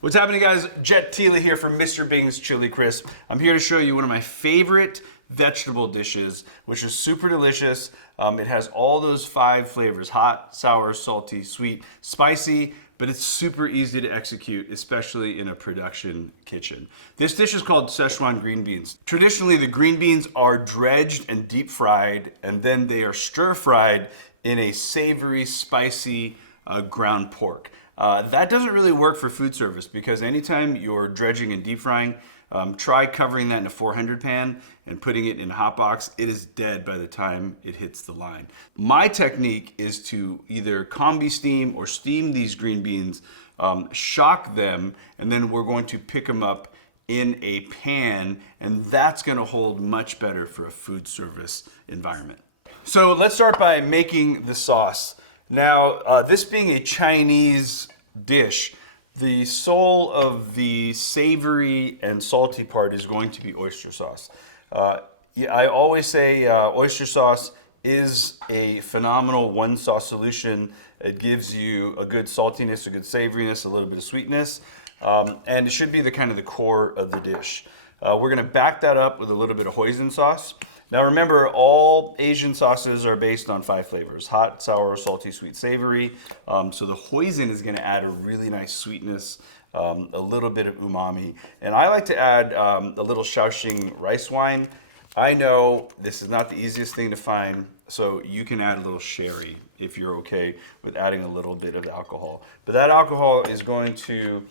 What's happening, guys? Jet Tila here from Mr. Bing's Chili Crisp. I'm here to show you one of my favorite vegetable dishes, which is super delicious. It has all those 5 flavors: hot, sour, salty, sweet, spicy, but it's super easy to execute, especially in a production kitchen. This dish is called Sichuan Green Beans. Traditionally, the green beans are dredged and deep fried, and then they are stir fried in a savory, spicy ground pork. That doesn't really work for food service because anytime you're dredging and deep frying, try covering that in a 400 pan and putting it in a hot box. It is dead by the time it hits the line. My technique is to either combi steam or steam these green beans, shock them, and then we're going to pick them up in a pan, and that's going to hold much better for a food service environment. So let's start by making the sauce. Now, this being a Chinese dish, the soul of the savory and salty part is going to be oyster sauce. I always say oyster sauce is a phenomenal one sauce solution. It gives you a good saltiness, a good savoriness, a little bit of sweetness, and it should be the kind of the core of the dish. We're gonna back that up with a little bit of hoisin sauce. Now remember, all Asian sauces are based on 5 flavors: hot, sour, salty, sweet, savory. So the hoisin is gonna add a really nice sweetness, a little bit of umami. And I like to add a little Shaoxing rice wine. I know this is not the easiest thing to find, so you can add a little sherry if you're okay with adding a little bit of alcohol. But that alcohol is going to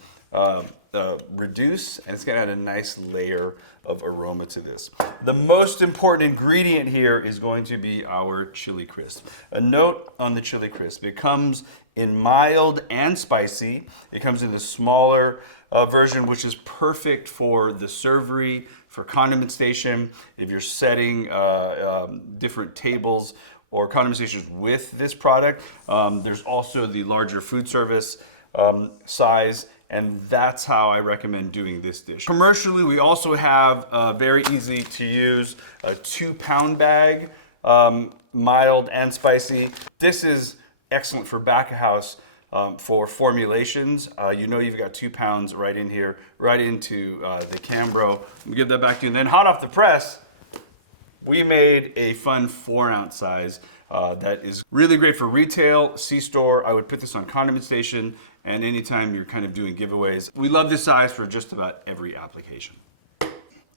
reduce, and it's gonna add a nice layer of aroma to this. The most important ingredient here is going to be our chili crisp. A note on the chili crisp: it comes in mild and spicy. It comes in the smaller version, which is perfect for the servery, for condiment station. If you're setting different tables or condiment stations with this product, there's also the larger food service size, and that's how I recommend doing this dish. Commercially, we also have a very easy to use 2-pound bag, mild and spicy. This is excellent for back of house for formulations. You know you've got 2 pounds right in here, right into the Cambro. We'll give that back to you. And then hot off the press, we made a fun 4-ounce size that is really great for retail, C-store. I would put this on condiment station, and anytime you're kind of doing giveaways. We love this size for just about every application.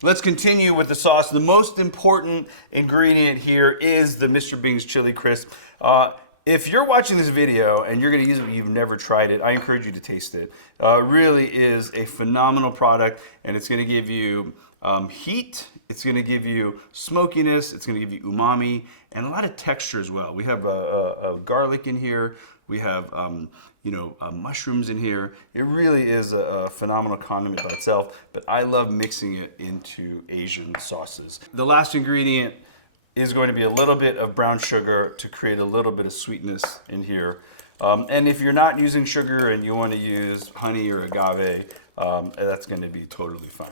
Let's continue with the sauce. The most important ingredient here is the Mr. Bing's Chili Crisp. If you're watching this video and you're gonna use it but you've never tried it, I encourage you to taste it. It really is a phenomenal product, and it's gonna give you heat, it's gonna give you smokiness, it's gonna give you umami, and a lot of texture as well. We have a garlic in here, we have mushrooms in here. It really is a phenomenal condiment by itself, but I love mixing it into Asian sauces. The last ingredient is going to be a little bit of brown sugar to create a little bit of sweetness in here. And if you're not using sugar and you want to use honey or agave, that's going to be totally fine.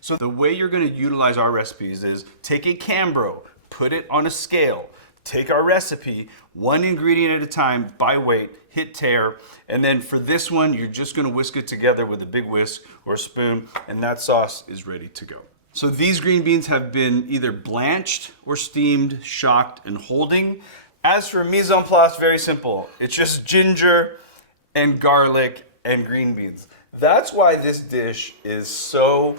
So the way you're going to utilize our recipes is take a Cambro, put it on a scale, take our recipe, 1 ingredient at a time by weight, hit tare, and then for this one, you're just gonna whisk it together with a big whisk or a spoon, and that sauce is ready to go. So these green beans have been either blanched or steamed, shocked, and holding. As for mise en place, very simple. It's just ginger and garlic and green beans. That's why this dish is so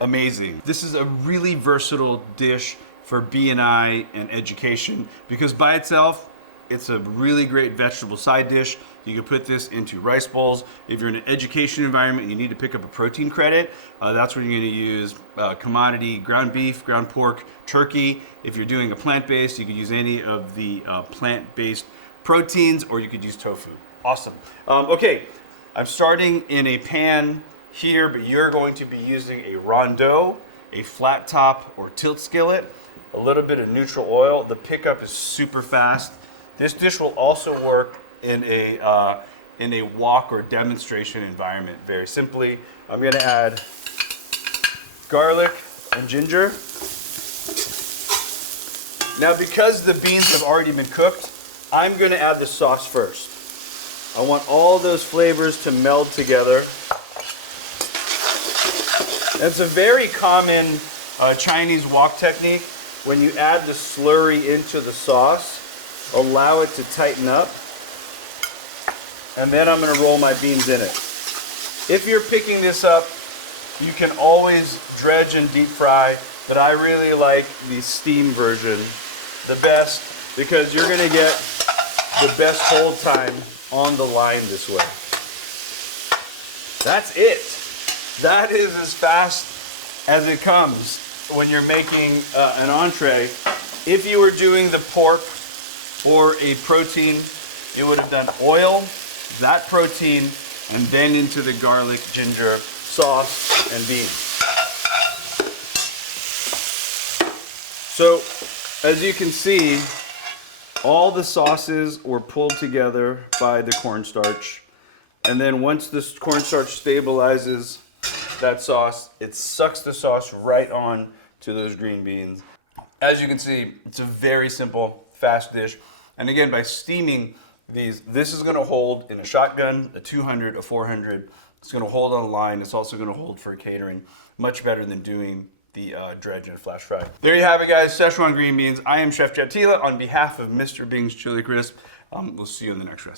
amazing. This is a really versatile dish for B&I and education, because by itself, it's a really great vegetable side dish. You can put this into rice bowls. If you're in an education environment and you need to pick up a protein credit, that's when you're gonna use commodity ground beef, ground pork, turkey. If you're doing a plant-based, you could use any of the plant-based proteins, or you could use tofu. Awesome. Okay, I'm starting in a pan here, but you're going to be using a rondeau, a flat top or tilt skillet, a little bit of neutral oil. The pickup is super fast. This dish will also work in a wok or demonstration environment. Very simply, I'm gonna add garlic and ginger. Now, because the beans have already been cooked, I'm gonna add the sauce first. I want all those flavors to meld together. It's a very common Chinese wok technique. When you add the slurry into the sauce, allow it to tighten up, and then I'm going to roll my beans in it. If you're picking this up, you can always dredge and deep fry, but I really like the steam version the best because you're going to get the best hold time on the line this way. That's it. That is as fast as it comes when you're making an entree. If you were doing the pork or a protein, you would have done oil, that protein, and then into the garlic ginger sauce and beans. So, as you can see, all the sauces were pulled together by the cornstarch. And then once this cornstarch stabilizes that sauce, it sucks the sauce right on to those green beans. As you can see, it's a very simple, fast dish. And again, by steaming these, this is going to hold in a shotgun, a 200, a 400. It's going to hold on the line. It's also going to hold for catering. Much better than doing the dredge and flash fry. There you have it, guys. Sichuan green beans. I am Chef Jet Tila on behalf of Mr. Bing's Chili Crisp. We'll see you in the next recipe.